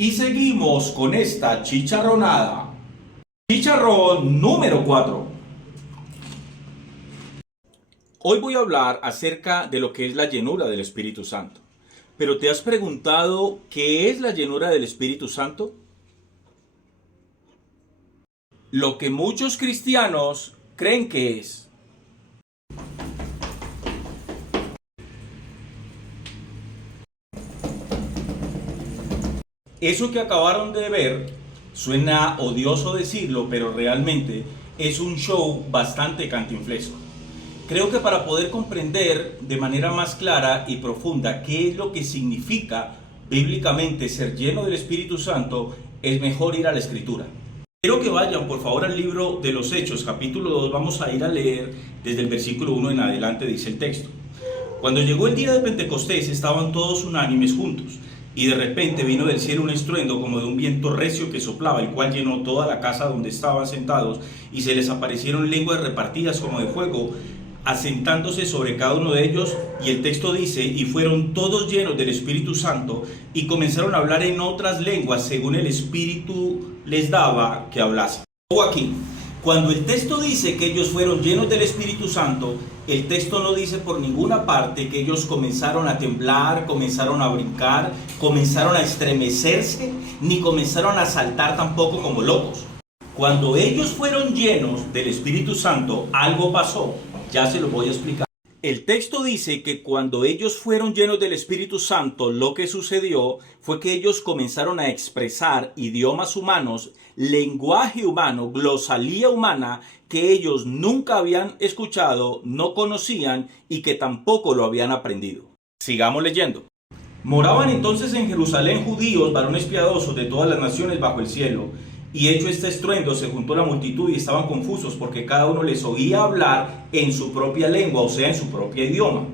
Y seguimos con esta chicharronada. Chicharrón número 4. Hoy voy a hablar acerca de lo que es la llenura del Espíritu Santo. Pero ¿te has preguntado qué es la llenura del Espíritu Santo? Lo que muchos cristianos creen que es. Eso que acabaron de ver, suena odioso decirlo, pero realmente es un show bastante cantinflesco. Creo que para poder comprender de manera más clara y profunda qué es lo que significa bíblicamente ser lleno del Espíritu Santo, es mejor ir a la Escritura. Quiero que vayan por favor al libro de los Hechos, capítulo 2, vamos a ir a leer desde el versículo 1 en adelante, dice el texto. Cuando llegó el día de Pentecostés estaban todos unánimes juntos. Y de repente vino del cielo un estruendo como de un viento recio que soplaba, el cual llenó toda la casa donde estaban sentados, y se les aparecieron lenguas repartidas como de fuego, asentándose sobre cada uno de ellos. Y el texto dice, y fueron todos llenos del Espíritu Santo, y comenzaron a hablar en otras lenguas, según el Espíritu les daba que hablasen. O aquí, cuando el texto dice que ellos fueron llenos del Espíritu Santo, el texto no dice por ninguna parte que ellos comenzaron a temblar, comenzaron a brincar, comenzaron a estremecerse, ni comenzaron a saltar tampoco como locos. Cuando ellos fueron llenos del Espíritu Santo, algo pasó. Ya se lo voy a explicar. El texto dice que cuando ellos fueron llenos del Espíritu Santo, lo que sucedió fue que ellos comenzaron a expresar idiomas humanos, lenguaje humano, glosalía humana, que ellos nunca habían escuchado, no conocían y que tampoco lo habían aprendido. Sigamos leyendo. Moraban entonces en Jerusalén judíos, varones piadosos de todas las naciones bajo el cielo. Y hecho este estruendo, se juntó la multitud y estaban confusos porque cada uno les oía hablar en su propia lengua, o sea, en su propio idioma.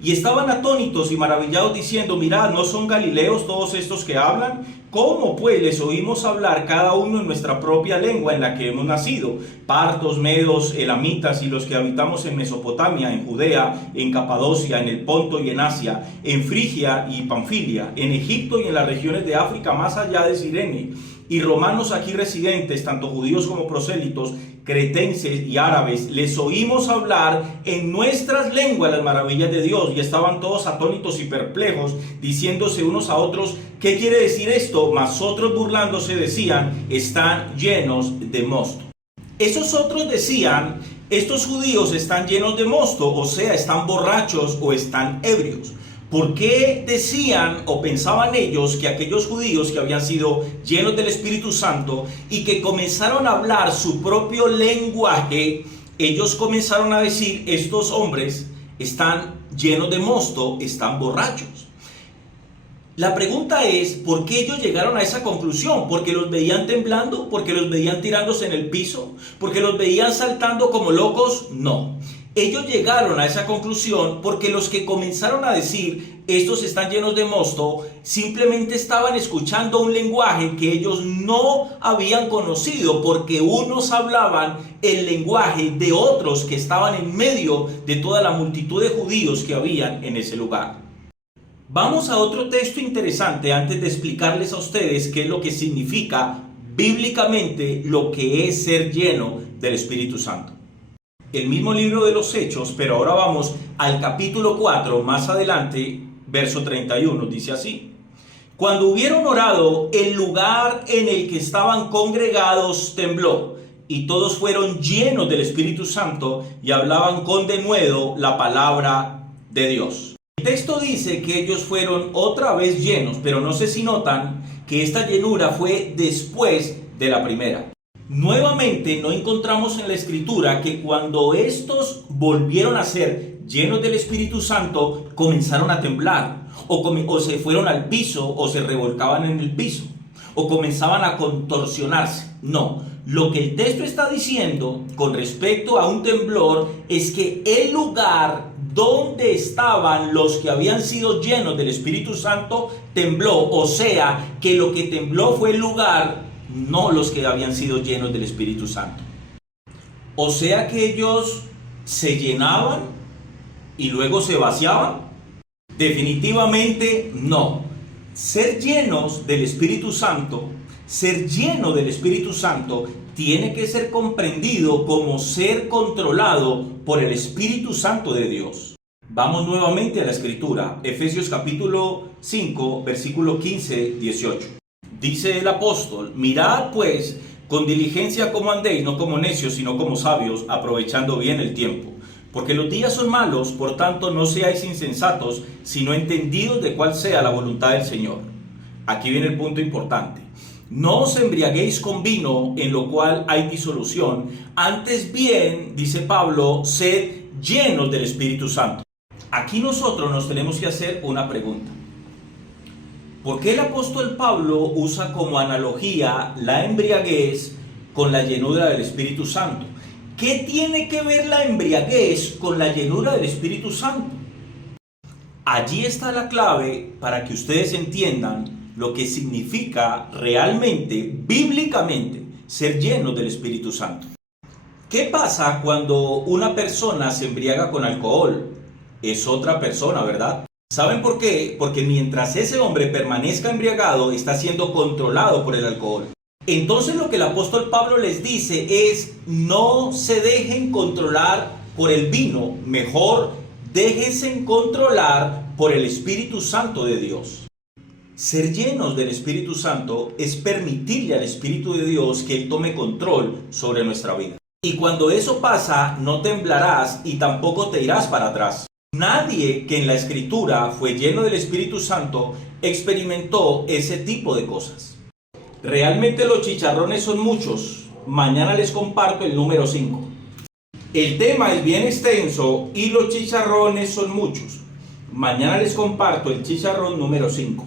Y estaban atónitos y maravillados diciendo, mirad, ¿no son galileos todos estos que hablan? ¿Cómo pues les oímos hablar cada uno en nuestra propia lengua en la que hemos nacido? Partos, medos, elamitas y los que habitamos en Mesopotamia, en Judea, en Capadocia, en el Ponto y en Asia, en Frigia y Panfilia, en Egipto y en las regiones de África más allá de Cirene, y romanos aquí residentes, tanto judíos como prosélitos, cretenses y árabes, les oímos hablar en nuestras lenguas las maravillas de Dios, y estaban todos atónitos y perplejos, diciéndose unos a otros, ¿qué quiere decir esto? Mas otros burlándose decían, están llenos de mosto. Esos otros decían, estos judíos están llenos de mosto, o sea, están borrachos o están ebrios. ¿Por qué decían o pensaban ellos que aquellos judíos que habían sido llenos del Espíritu Santo y que comenzaron a hablar su propio lenguaje, ellos comenzaron a decir, estos hombres están llenos de mosto, están borrachos? La pregunta es, ¿por qué ellos llegaron a esa conclusión? ¿Porque los veían temblando? ¿Porque los veían tirándose en el piso? ¿Porque los veían saltando como locos? No. Ellos llegaron a esa conclusión porque los que comenzaron a decir, estos están llenos de mosto, simplemente estaban escuchando un lenguaje que ellos no habían conocido, porque unos hablaban el lenguaje de otros que estaban en medio de toda la multitud de judíos que habían en ese lugar. Vamos a otro texto interesante antes de explicarles a ustedes qué es lo que significa bíblicamente lo que es ser lleno del Espíritu Santo. El mismo libro de los Hechos, pero ahora vamos al capítulo 4, más adelante, verso 31, dice así. Cuando hubieron orado, el lugar en el que estaban congregados tembló, y todos fueron llenos del Espíritu Santo y hablaban con denuedo la palabra de Dios. El texto dice que ellos fueron otra vez llenos, pero no sé si notan que esta llenura fue después de la primera. Nuevamente no encontramos en la Escritura que cuando estos volvieron a ser llenos del Espíritu Santo, comenzaron a temblar, o se fueron al piso, o se revolcaban en el piso, o comenzaban a contorsionarse. No, lo que el texto está diciendo con respecto a un temblor es que el lugar donde estaban los que habían sido llenos del Espíritu Santo tembló, o sea, que lo que tembló fue el lugar, no los que habían sido llenos del Espíritu Santo. O sea que ellos se llenaban y luego se vaciaban. Definitivamente no. Ser llenos del Espíritu Santo, ser lleno del Espíritu Santo, tiene que ser comprendido como ser controlado por el Espíritu Santo de Dios. Vamos nuevamente a la Escritura, Efesios capítulo 5, versículo 15-18. Dice el apóstol: mirad pues con diligencia cómo andéis, no como necios, sino como sabios, aprovechando bien el tiempo. Porque los días son malos, por tanto no seáis insensatos, sino entendidos de cuál sea la voluntad del Señor. Aquí viene el punto importante. No os embriaguéis con vino, en lo cual hay disolución, antes bien, dice Pablo, sed llenos del Espíritu Santo. Aquí nosotros nos tenemos que hacer una pregunta. ¿Por qué el apóstol Pablo usa como analogía la embriaguez con la llenura del Espíritu Santo? ¿Qué tiene que ver la embriaguez con la llenura del Espíritu Santo? Allí está la clave para que ustedes entiendan lo que significa realmente, bíblicamente, ser llenos del Espíritu Santo. ¿Qué pasa cuando una persona se embriaga con alcohol? Es otra persona, ¿verdad? ¿Saben por qué? Porque mientras ese hombre permanezca embriagado, está siendo controlado por el alcohol. Entonces lo que el apóstol Pablo les dice es: no se dejen controlar por el vino, mejor déjense controlar por el Espíritu Santo de Dios. Ser llenos del Espíritu Santo es permitirle al Espíritu de Dios que Él tome control sobre nuestra vida. Y cuando eso pasa, no temblarás y tampoco te irás para atrás. Nadie que en la Escritura fue lleno del Espíritu Santo experimentó ese tipo de cosas. Realmente los chicharrones son muchos. Mañana les comparto el número 5. El tema es bien extenso y los chicharrones son muchos. Mañana les comparto el chicharrón número 5.